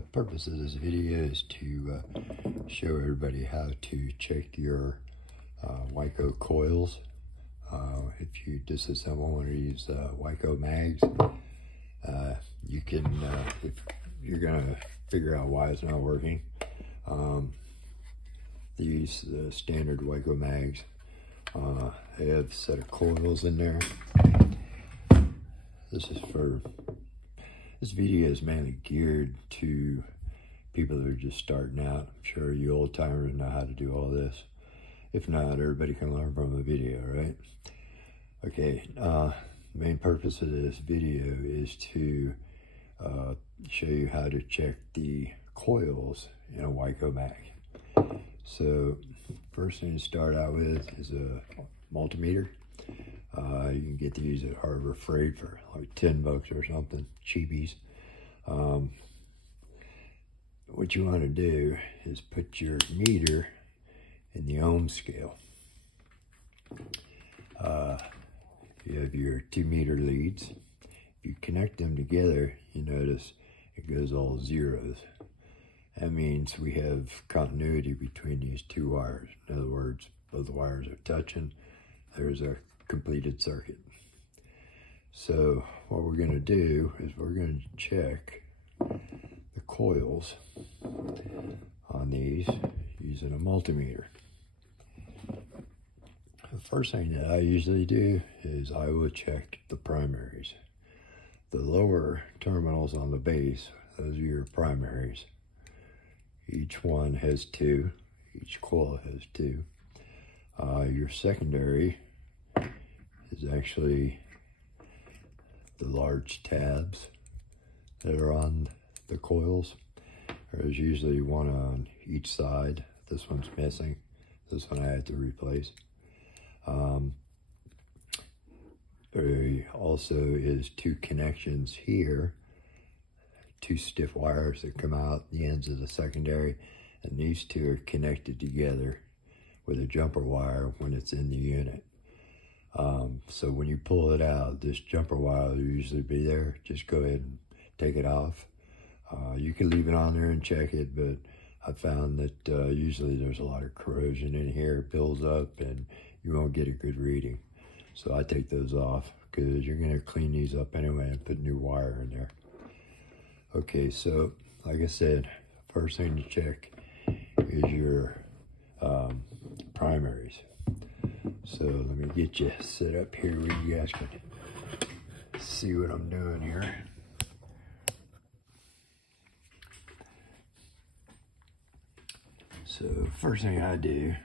purpose of this video is to show everybody how to check your WICO coils. If you disassemble one of these WICO mags, you can, if you're gonna figure out why it's not working, these standard WICO mags, they have a set of coils in there. This video is mainly geared to people that are just starting out. I'm sure you old timers know how to do all this. If not, everybody can learn from the video, right? Okay, main purpose of this video is to show you how to check the coils in a WICO mag. So first thing to start out with is a multimeter. You can get these at Harbor Freight for like 10 bucks or something, cheapies. What you want to do is put your meter in the ohm scale. You have your 2 meter leads. If you connect them together, you notice it goes all zeros. That means we have continuity between these two wires. In other words, both wires are touching. There's a completed circuit. So what we're going to do is we're going to check the coils on these using a multimeter. The first thing that I usually do is I will check the primaries. The lower terminals on the base, those are your primaries. Each one has 2. Each coil has 2. Your secondary is actually the large tabs that are on the coils. There's usually one on each side. This one's missing. This one I had to replace. There also is 2 connections here, 2 stiff wires that come out the ends of the secondary, and these 2 are connected together with a jumper wire when it's in the unit. So when you pull it out, this jumper wire will usually be there. Just go ahead and take it off. You can leave it on there and check it, but I found that usually there's a lot of corrosion in here. It builds up and you won't get a good reading. So I take those off because you're gonna clean these up anyway and put new wire in there. Okay, so like I said, first thing to check is your primaries. So let me get you set up here where you guys can see what I'm doing here. So first thing I do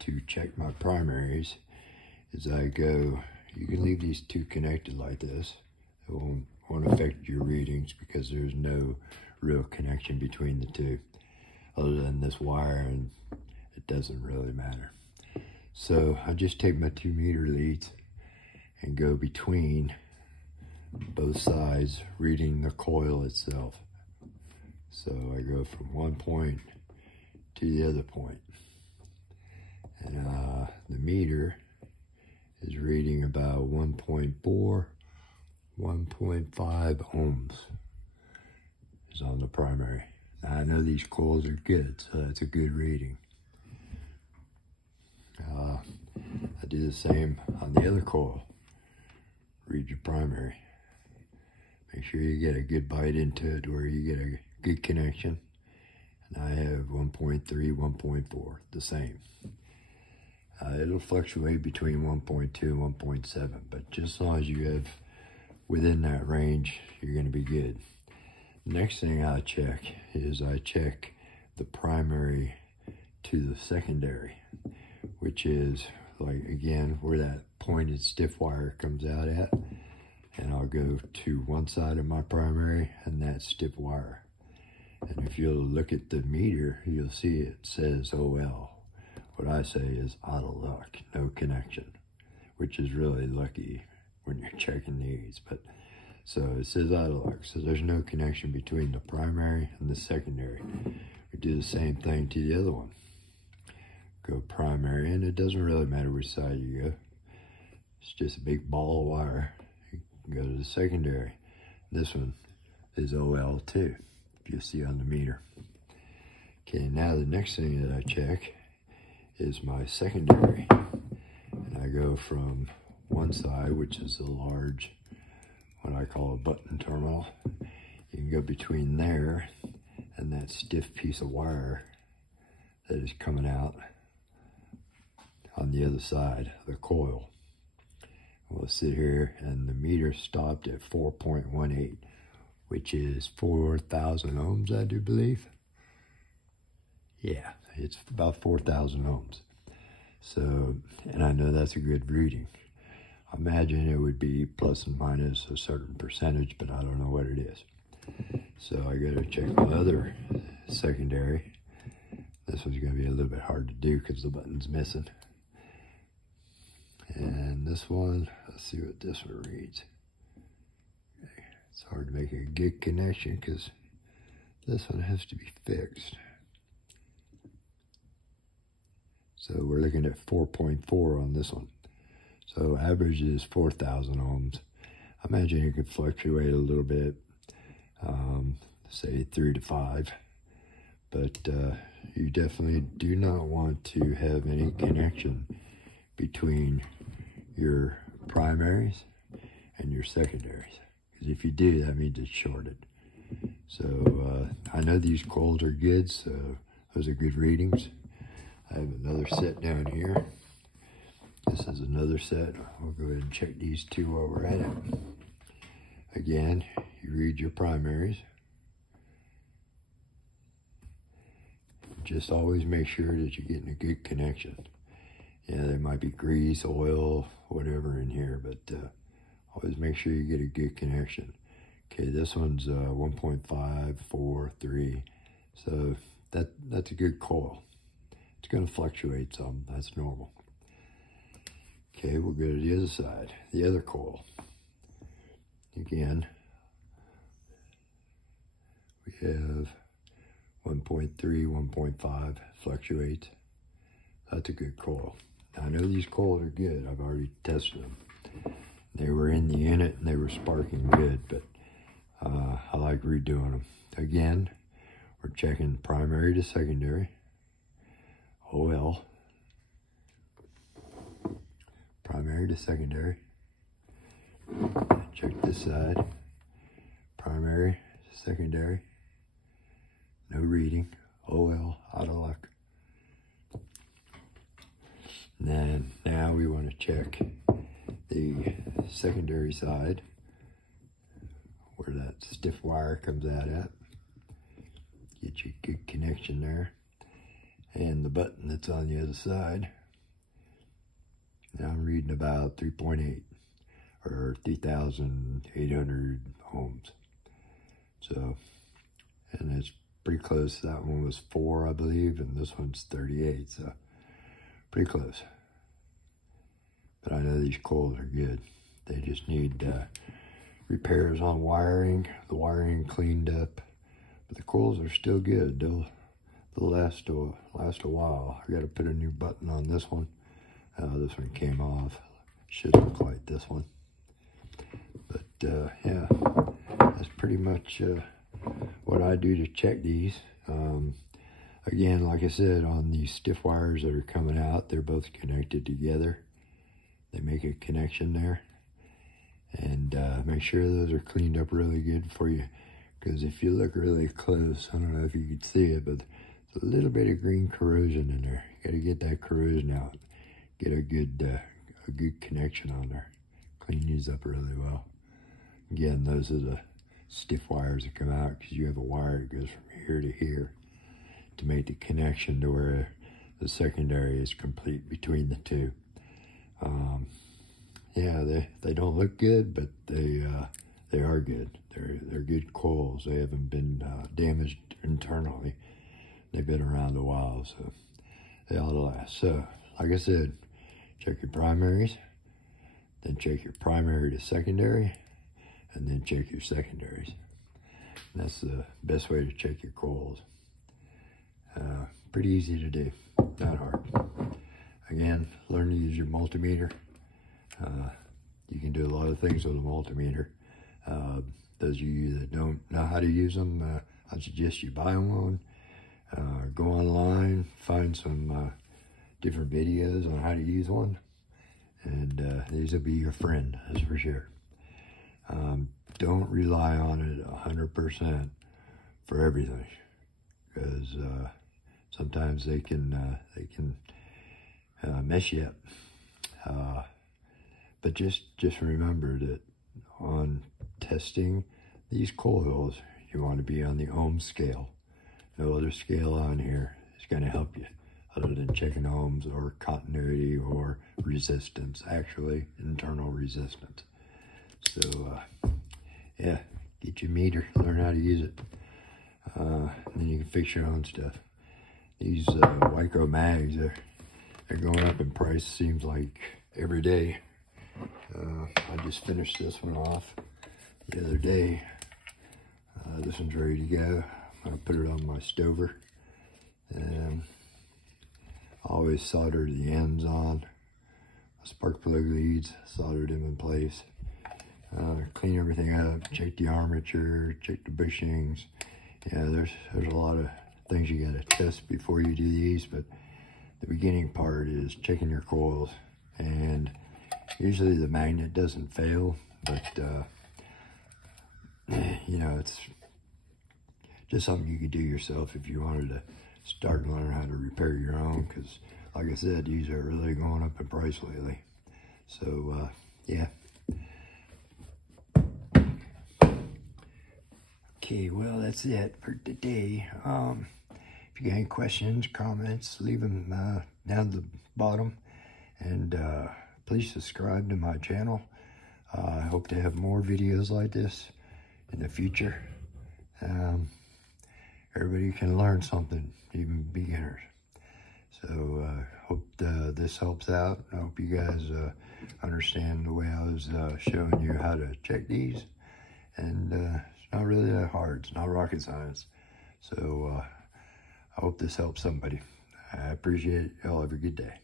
to check my primaries is I go, you can leave these 2 connected like this. It won't affect your readings because there's no real connection between the 2 other than this wire, and it doesn't really matter. So I just take my 2 meter leads and go between both sides, reading the coil itself. So I go from one point to the other point. And the meter is reading about 1.4, 1.5 ohms is on the primary. Now, I know these coils are good, so that's a good reading. I do the same on the other coil. Read your primary. Make sure you get a good bite into it where you get a good connection. And I have 1.3, 1.4, the same. It'll fluctuate between 1.2 and 1.7, but just as long as you have within that range, you're going to be good. Next thing I check is I check the primary to the secondary, which is like, again, where that pointed stiff wire comes out at. And I'll go to one side of my primary and that stiff wire. And if you'll look at the meter, you'll see it says OL. What I say is out of luck, no connection, which is really lucky when you're checking these. But so it says out of luck, so there's no connection between the primary and the secondary. We do the same thing to the other one. Go primary, and it doesn't really matter which side you go. It's just a big ball of wire. You can go to the secondary. This one is OL too. you'll see on the meter. Okay, now the next thing that I check is my secondary. And I go from one side, which is the large, what I call a button terminal. You can go between there and that stiff piece of wire that is coming out on the other side of the coil. We'll sit here, and the meter stopped at 4.18, which is 4,000 ohms, I do believe. Yeah, it's about 4,000 ohms. So, and I know that's a good reading. I imagine it would be plus and minus a certain percentage, but I don't know what it is. So I gotta check my other secondary. This one's gonna be a little bit hard to do because the button's missing. And this one, let's see what this one reads. Okay. It's hard to make a good connection because this one has to be fixed. So we're looking at 4.4 on this one. So average is 4,000 ohms. I imagine it could fluctuate a little bit, say 3 to 5. But you definitely do not want to have any connection between your primaries and your secondaries. Because if you do, that means it's shorted. So I know these coils are good, so those are good readings. I have another set down here. This is another set. We'll go ahead and check these two while we're at it. Again, you read your primaries. Just always make sure that you're getting a good connection. Yeah, there might be grease, oil, whatever in here, but always make sure you get a good connection. Okay, this one's 1.543, so that's a good coil. It's going to fluctuate some, that's normal. Okay, we'll go to the other side, the other coil. Again, we have 1.3, 1.5, fluctuates. That's a good coil. Now, I know these coils are good. I've already tested them. They were in the unit and they were sparking good, but I like redoing them. Again, we're checking primary to secondary. OL. Primary to secondary. Check this side. Primary, secondary. No reading. OL, out of luck. And then now we want to check the secondary side where that stiff wire comes out at. Get you a good connection there. And the button that's on the other side. Now I'm reading about 3.8 or 3,800 ohms. So, and it's pretty close. That one was 4, I believe, and this one's 38, so pretty close. But I know these coils are good. They just need repairs on wiring, the wiring cleaned up. But the coils are still good. They'll last a while. I got to put a new button on this one. This one came off. Should look like this one. But yeah, that's pretty much what I do to check these. Again, like I said, on these stiff wires that are coming out, they're both connected together. They make a connection there. And make sure those are cleaned up really good for you. Because if you look really close, I don't know if you can see it, but there's a little bit of green corrosion in there. You got to get that corrosion out. Get a good connection on there. Clean these up really well. Again, those are the stiff wires that come out because you have a wire that goes from here to here to make the connection to where the secondary is complete between the two. Yeah, they don't look good, but they are good. They're good coils. They haven't been damaged internally. They've been around a while, so they ought to last. So, like I said, check your primaries, then check your primary to secondary, and then check your secondaries. And that's the best way to check your coils. Pretty easy to do, not hard. Again, learn to use your multimeter. You can do a lot of things with a multimeter. Those of you that don't know how to use them, I suggest you buy one. Go online, find some different videos on how to use one, and these will be your friend, that's for sure. Don't rely on it 100% for everything, because sometimes they can mess you up. But just remember that on testing these coils, you want to be on the ohm scale. No other scale on here is going to help you other than checking ohms or continuity or resistance, actually internal resistance. So yeah, get your meter, learn how to use it. And then you can fix your own stuff. These WICO mags, they're going up in price, seems like every day. I just finished this one off the other day. This one's ready to go. I'm going to put it on my stover. And I always solder the ends on. Spark plug leads, soldered them in place. Clean everything up, check the armature, check the bushings. Yeah, there's a lot of things you gotta test before you do these, but the beginning part is checking your coils. And usually the magnet doesn't fail, but you know, it's just something you could do yourself if you wanted to start learning how to repair your own, because like I said, these are really going up in price lately. So yeah. Okay, well, that's it for today. If you got any questions, comments, leave them down at the bottom. And please subscribe to my channel. I hope to have more videos like this in the future. Everybody can learn something, even beginners. So hope this helps out. I hope you guys understand the way I was showing you how to check these. And it's not really that hard. It's not rocket science. So I hope this helps somebody. I appreciate it. Y'all have a good day.